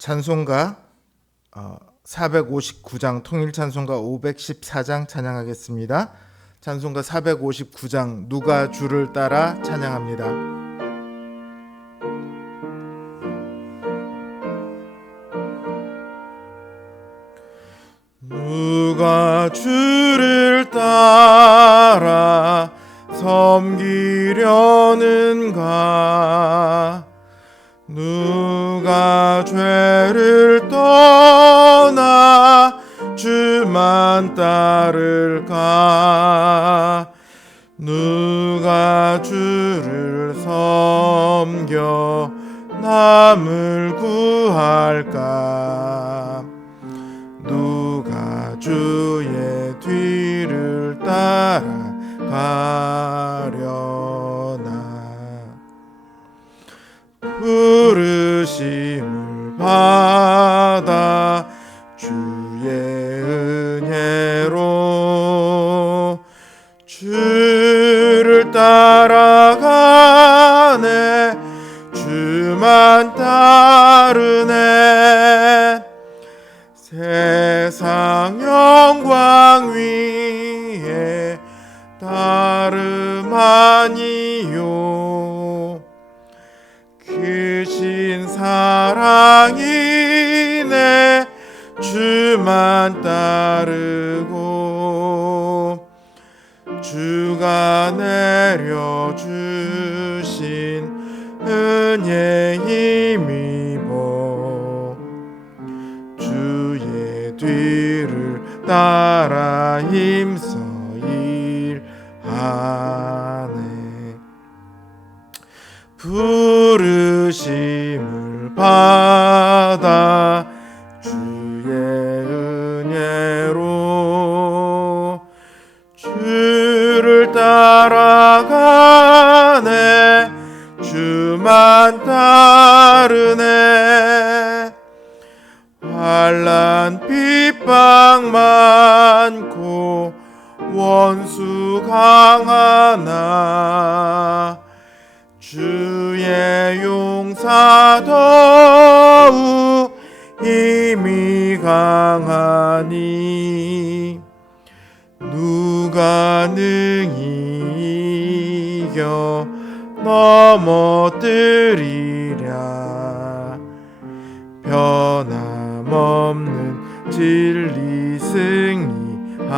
찬송가 459장 통일찬송가 514장 찬양하겠습니다. 찬송가 459장 누가 주를 따라 찬양합니다. 누가 주를 따라 섬기려는가? 누가 죄를 떠나 주만 따를까? 누가 주를 섬겨 남을 구할까? 누가 주의 뒤를 따라가려나? 부르심을 받아 주의 은혜로 주를 따라가네. 주만 따르네. 세상 영광 위에 따름 아니요 크신 사랑이네. 주만 따르고 주가 내려주신 은혜 힘입어 주의 뒤를 따라 힘써 일하네. 부르심을 받아 주의 은혜로 주를 따라가네. 주만 따르네. 환난 핍박 많고 원수 강하나 주의 용사 더욱 힘이 강하니 누가 능히 이겨 넘어뜨리랴? 변함없는 진리 승리하리라.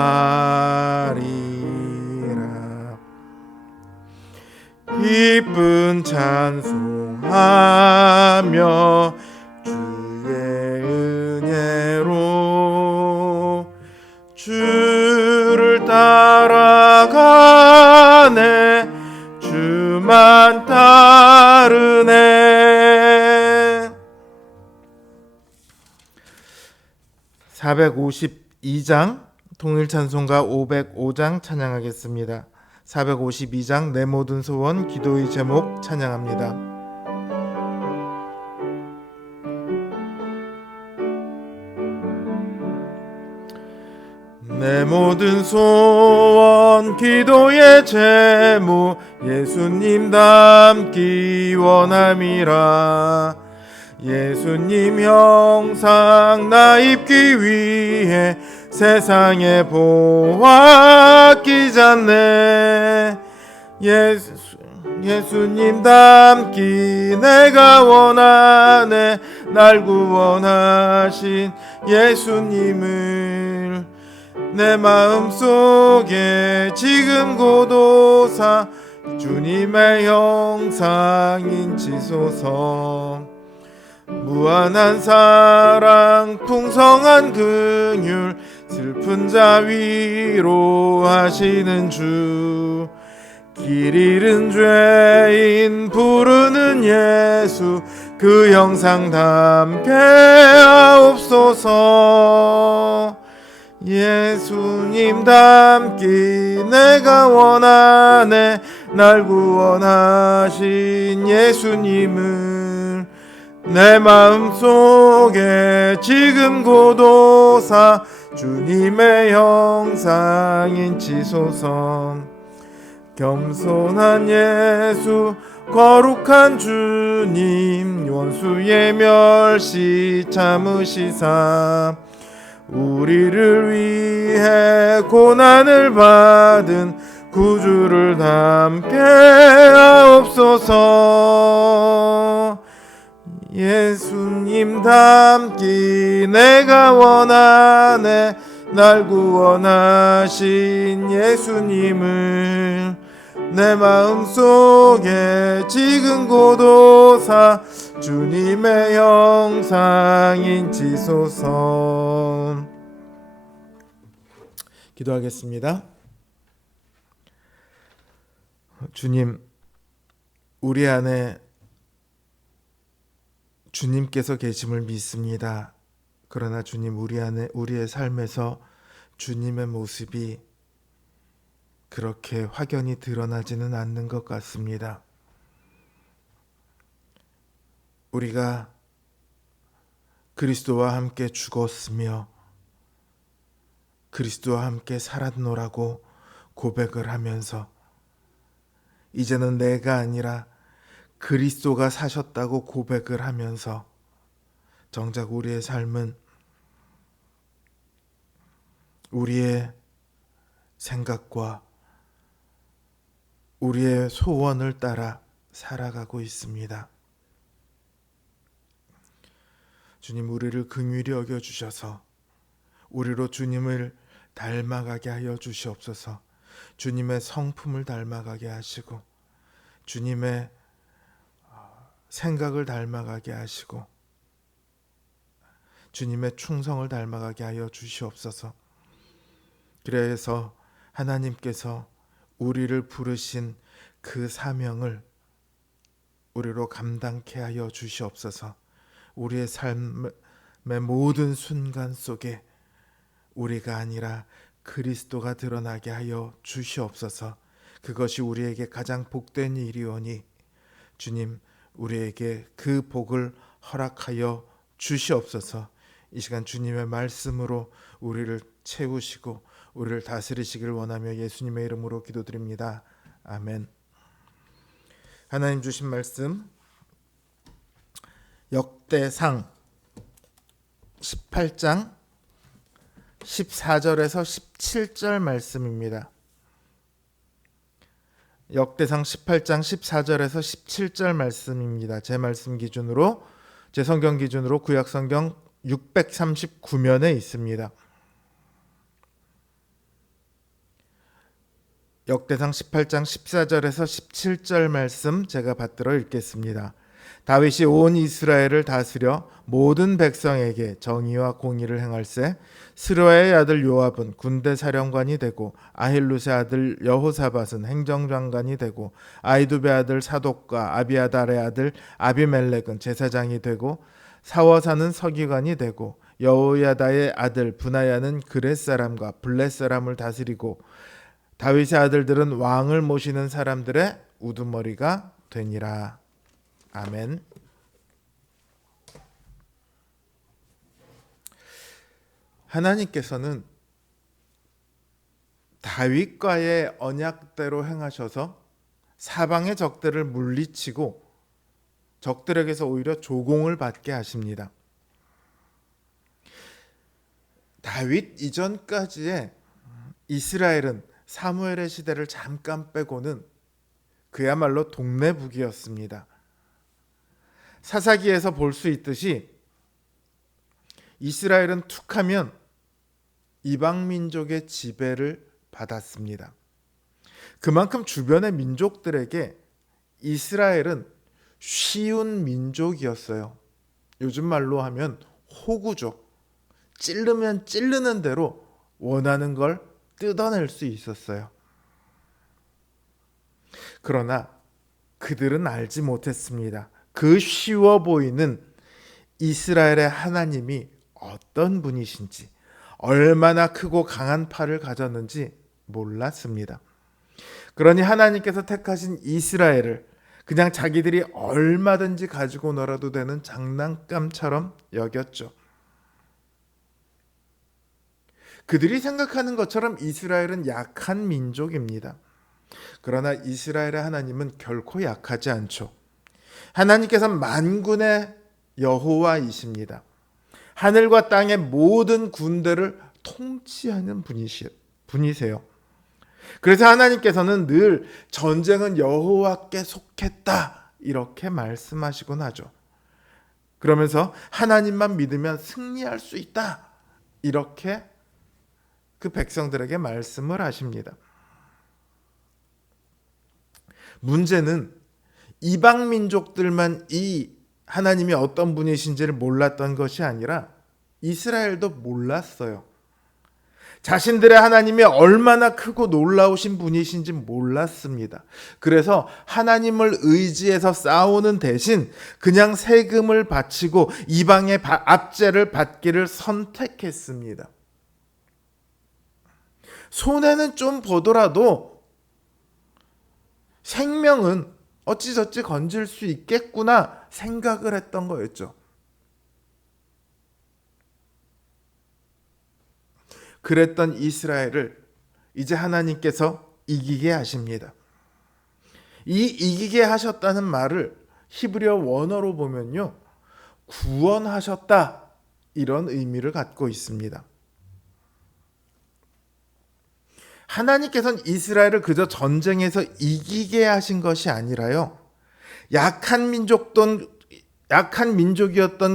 기쁜 찬송하며 주의 은혜로 주를 따라가네. 주만 따르네. 452장 통일찬송가 505장 찬양하겠습니다. 452장 내 모든 소원 기도의 제목 찬양합니다. 내 모든 소원 기도의 제목 예수님 닮기 원함이라. 예수님 형상 나 입기 위해 세상에 보았기 전에 예수님 닮기 내가 원하네. 날 구원하신 예수님을 내 마음속에 지금 고도사 주님의 형상 인치소서. 무한한 사랑 풍성한 긍휼 슬픈 자 위로하시는 주. 길 잃은 죄인 부르는 예수 그 형상 담게 하옵소서. 예수님 닮기 내가 원하네. 날 구원하신 예수님을 내 마음속에 지금 고도사 주님의 형상 인치소서. 겸손한 예수 거룩한 주님 원수의 멸시 참으시사 우리를 위해 고난을 받은 구주를 닮게 하옵소서. 예수님 닮기 내가 원하네. 날 구원하신 예수님을 내 마음속에 지금 고도사 주님의 형상인 지소서. 기도하겠습니다. 주님, 우리 안에 주님께서 계심을 믿습니다. 그러나 주님, 우리 안에 우리의 삶에서 주님의 모습이 그렇게 확연히 드러나지는 않는 것 같습니다. 우리가 그리스도와 함께 죽었으며 그리스도와 함께 살았노라고 고백을 하면서 이제는 내가 아니라 그리스도가 사셨다고 고백을 하면서 정작 우리의 삶은 우리의 생각과 우리의 소원을 따라 살아가고 있습니다. 주님, 우리를 긍휼히 여겨주셔서 우리로 주님을 닮아가게 하여 주시옵소서. 주님의 성품을 닮아가게 하시고 주님의 생각을 닮아가게 하시고 주님의 충성을 닮아가게 하여 주시옵소서. 그래서 하나님께서 우리를 부르신 그 사명을 우리로 감당케 하여 주시옵소서. 우리의 삶의 모든 순간 속에 우리가 아니라 그리스도가 드러나게 하여 주시옵소서. 그것이 우리에게 가장 복된 일이오니 주님, 우리에게 그 복을 허락하여 주시옵소서. 이 시간 주님의 말씀으로 우리를 채우시고 우리를 다스리시길 원하며 예수님의 이름으로 기도드립니다. 아멘. 하나님 주신 말씀 역대상 18장 14절에서 17절 말씀입니다. 역대상 18장 14절에서 17절 말씀입니다. 제 말씀 기준으로, 제 성경 기준으로 구약 성경 639면에 있습니다. 역대상 18장 14절에서 17절 말씀 제가 받들어 읽겠습니다. 다윗이 온 이스라엘을 다스려 모든 백성에게 정의와 공의를 행할세 스루야의 아들 요압은 군대 사령관이 되고 아힐룻의 아들 여호사밧은 행정장관이 되고 아이두베 아들 사독과 아비아달의 아들 아비멜렉은 제사장이 되고 사워사는 서기관이 되고 여호야다의 아들 브나야는 그렛 사람과 블렛 사람을 다스리고 다윗의 아들들은 왕을 모시는 사람들의 우두머리가 되니라. 아멘. 하나님께서는 다윗과의 언약대로 행하셔서 사방의 적들을 물리치고 적들에게서 오히려 조공을 받게 하십니다. 다윗 이전까지의 이스라엘은 사무엘의 시대를 잠깐 빼고는 그야말로 동네북이었습니다. 사사기에서 볼 수 있듯이 이스라엘은 툭하면 이방 민족의 지배를 받았습니다. 그만큼 주변의 민족들에게 이스라엘은 쉬운 민족이었어요. 요즘 말로 하면 호구죠. 찌르면 찌르는 대로 원하는 걸 뜯어낼 수 있었어요. 그러나 그들은 알지 못했습니다. 그 쉬워 보이는 이스라엘의 하나님이 어떤 분이신지, 얼마나 크고 강한 팔을 가졌는지 몰랐습니다. 그러니 하나님께서 택하신 이스라엘을 그냥 자기들이 얼마든지 가지고 놀아도 되는 장난감처럼 여겼죠. 그들이 생각하는 것처럼 이스라엘은 약한 민족입니다. 그러나 이스라엘의 하나님은 결코 약하지 않죠. 하나님께서는 만군의 여호와이십니다. 하늘과 땅의 모든 군대를 통치하는 분이세요. 그래서 하나님께서는 늘 전쟁은 여호와께 속했다 이렇게 말씀하시곤 하죠. 그러면서 하나님만 믿으면 승리할 수 있다 이렇게 그 백성들에게 말씀을 하십니다. 문제는 이방 민족들만 이 하나님이 어떤 분이신지를 몰랐던 것이 아니라 이스라엘도 몰랐어요. 자신들의 하나님이 얼마나 크고 놀라우신 분이신지 몰랐습니다. 그래서 하나님을 의지해서 싸우는 대신 그냥 세금을 바치고 이방의 압제를 받기를 선택했습니다. 손해는 좀 보더라도 생명은 어찌저찌 건질 수 있겠구나 생각을 했던 거였죠. 그랬던 이스라엘을 이제 하나님께서 이기게 하십니다. 이 이기게 하셨다는 말을 히브리어 원어로 보면요, 구원하셨다 이런 의미를 갖고 있습니다. 하나님께서는 이스라엘을 그저 전쟁에서 이기게 하신 것이 아니라요, 약한 민족이었던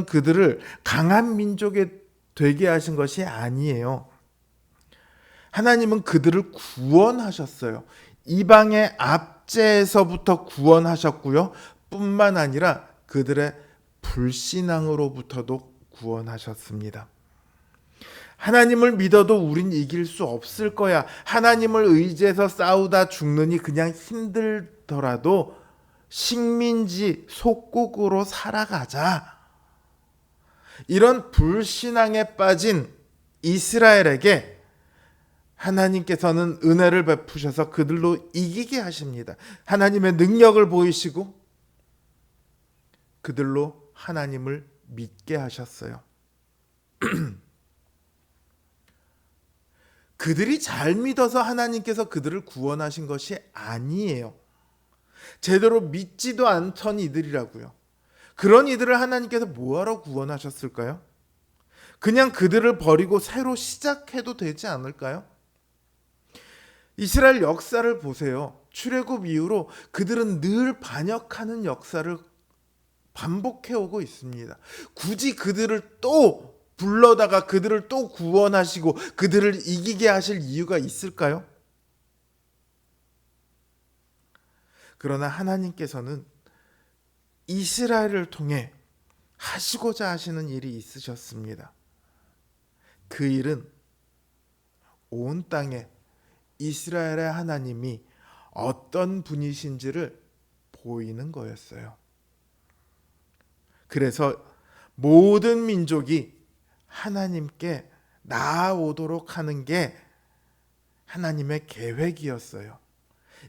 그들을 강한 민족이 되게 하신 것이 아니에요. 하나님은 그들을 구원하셨어요. 이방의 압제에서부터 구원하셨고요. 뿐만 아니라 그들의 불신앙으로부터도 구원하셨습니다. 하나님을 믿어도 우린 이길 수 없을 거야. 하나님을 의지해서 싸우다 죽느니 그냥 힘들더라도 식민지 속국으로 살아가자. 이런 불신앙에 빠진 이스라엘에게 하나님께서는 은혜를 베푸셔서 그들로 이기게 하십니다. 하나님의 능력을 보이시고 그들로 하나님을 믿게 하셨어요. 그들이 잘 믿어서 하나님께서 그들을 구원하신 것이 아니에요. 제대로 믿지도 않던 이들이라고요. 그런 이들을 하나님께서 뭐하러 구원하셨을까요? 그냥 그들을 버리고 새로 시작해도 되지 않을까요? 이스라엘 역사를 보세요. 출애굽 이후로 그들은 늘 반역하는 역사를 반복해 오고 있습니다. 굳이 그들을 또 불러다가 그들을 또 구원하시고 그들을 이기게 하실 이유가 있을까요? 그러나 하나님께서는 이스라엘을 통해 하시고자 하시는 일이 있으셨습니다. 그 일은 온 땅에 이스라엘의 하나님이 어떤 분이신지를 보이는 거였어요. 그래서 모든 민족이 하나님께 나아오도록 하는 게 하나님의 계획이었어요.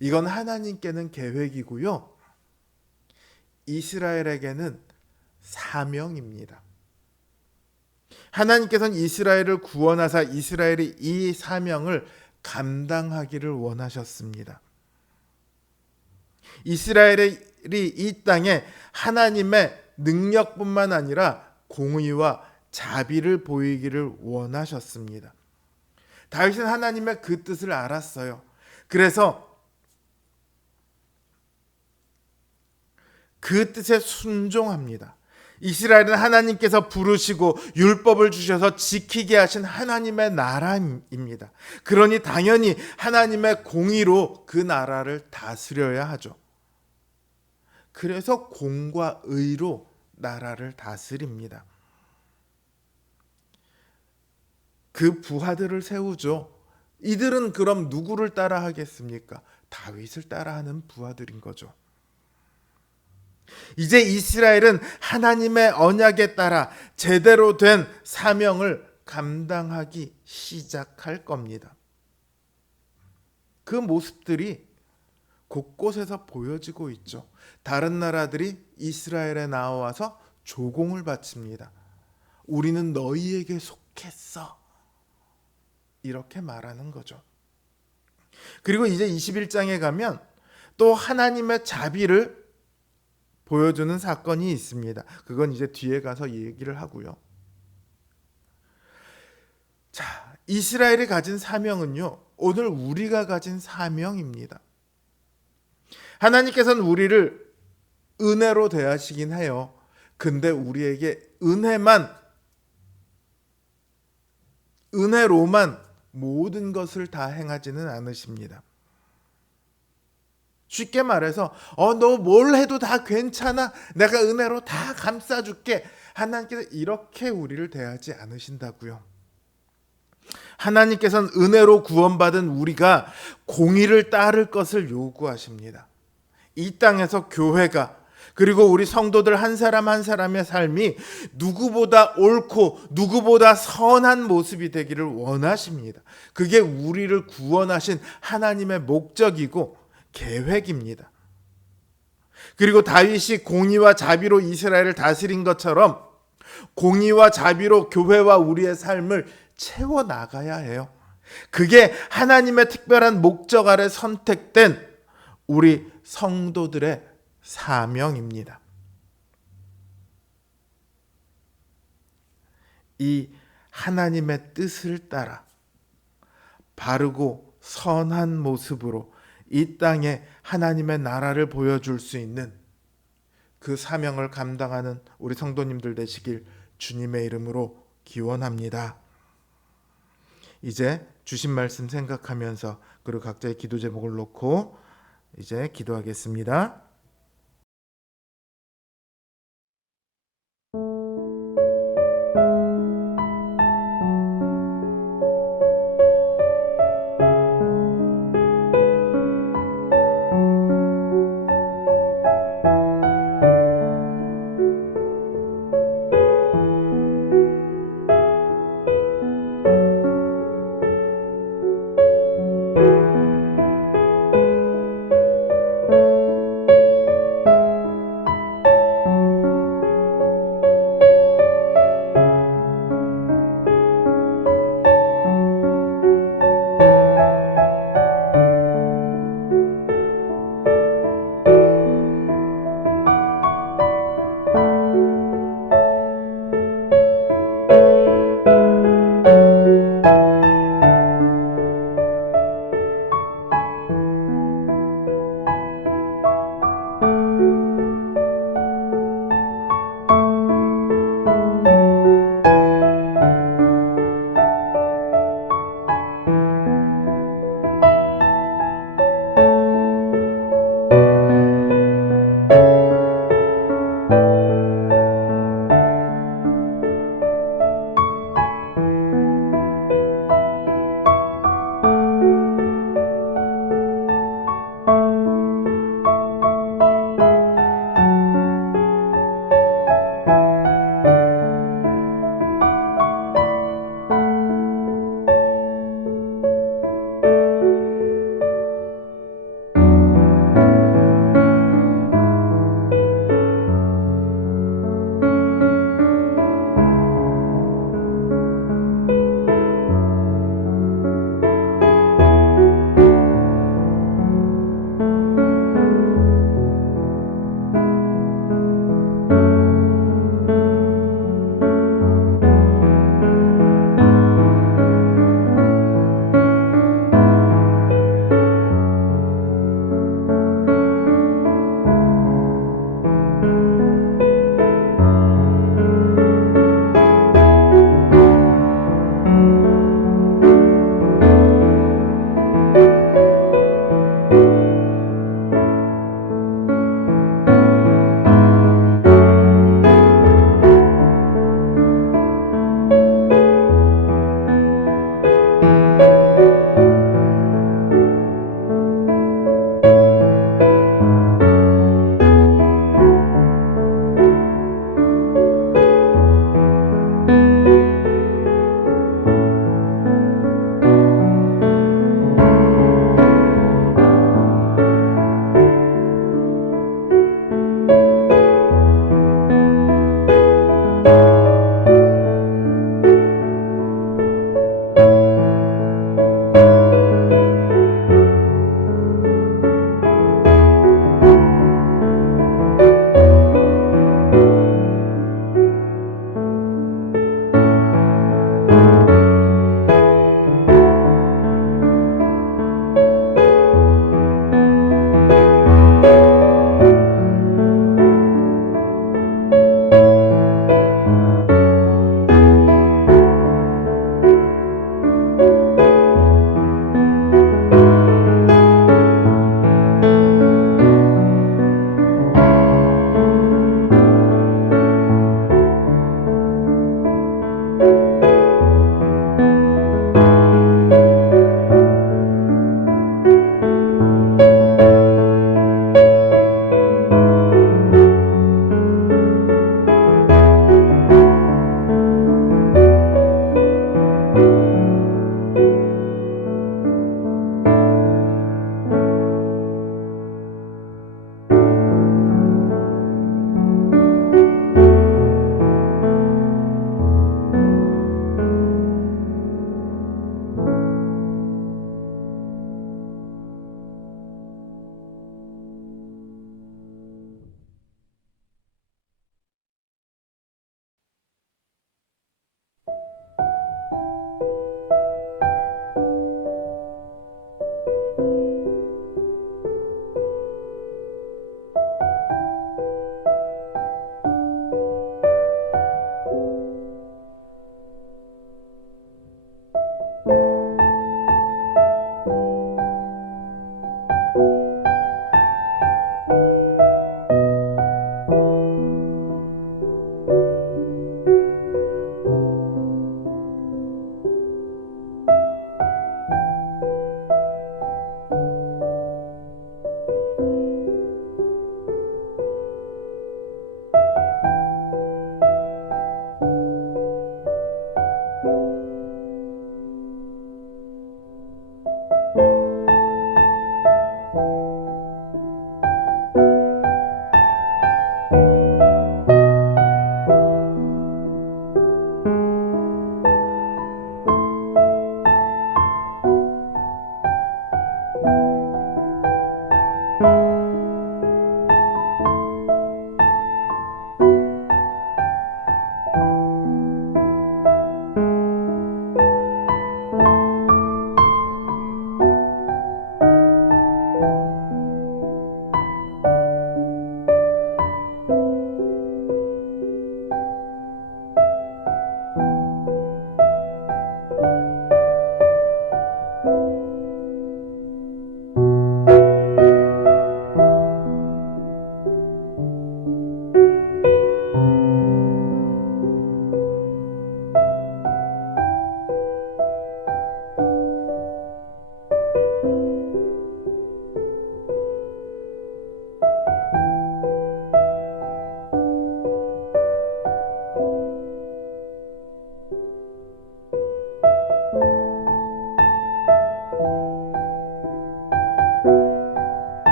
이건 하나님께는 계획이고요, 이스라엘에게는 사명입니다. 하나님께서는 이스라엘을 구원하사 이스라엘이 이 사명을 감당하기를 원하셨습니다. 이스라엘이 이 땅에 하나님의 능력뿐만 아니라 공의와 자비를 보이기를 원하셨습니다. 다윗은 하나님의 그 뜻을 알았어요. 그래서 그 뜻에 순종합니다. 이스라엘은 하나님께서 부르시고 율법을 주셔서 지키게 하신 하나님의 나라입니다. 그러니 당연히 하나님의 공의로 그 나라를 다스려야 하죠. 그래서 공과 의로 나라를 다스립니다. 그 부하들을 세우죠. 이들은 그럼 누구를 따라 하겠습니까? 다윗을 따라하는 부하들인 거죠. 이제 이스라엘은 하나님의 언약에 따라 제대로 된 사명을 감당하기 시작할 겁니다. 그 모습들이 곳곳에서 보여지고 있죠. 다른 나라들이 이스라엘에 나와서 조공을 바칩니다. 우리는 너희에게 속했어. 이렇게 말하는 거죠. 그리고 이제 21장에 가면 또 하나님의 자비를 보여주는 사건이 있습니다. 그건 이제 뒤에 가서 얘기를 하고요. 자, 이스라엘이 가진 사명은요, 오늘 우리가 가진 사명입니다. 하나님께서는 우리를 은혜로 대하시긴 해요. 근데 우리에게 은혜로만 모든 것을 다 행하지는 않으십니다. 쉽게 말해서 너 뭘 해도 다 괜찮아, 내가 은혜로 다 감싸줄게, 하나님께서 이렇게 우리를 대하지 않으신다고요. 하나님께서는 은혜로 구원받은 우리가 공의를 따를 것을 요구하십니다. 이 땅에서 교회가, 그리고 우리 성도들 한 사람 한 사람의 삶이 누구보다 옳고 누구보다 선한 모습이 되기를 원하십니다. 그게 우리를 구원하신 하나님의 목적이고 계획입니다. 그리고 다윗이 공의와 자비로 이스라엘을 다스린 것처럼 공의와 자비로 교회와 우리의 삶을 채워 나가야 해요. 그게 하나님의 특별한 목적 아래 선택된 우리 성도들의 사명입니다. 이 하나님의 뜻을 따라 바르고 선한 모습으로 이 땅에 하나님의 나라를 보여줄 수 있는 그 사명을 감당하는 우리 성도님들 되시길 주님의 이름으로 기원합니다. 이제 주신 말씀 생각하면서, 그리고 각자의 기도 제목을 놓고 이제 기도하겠습니다.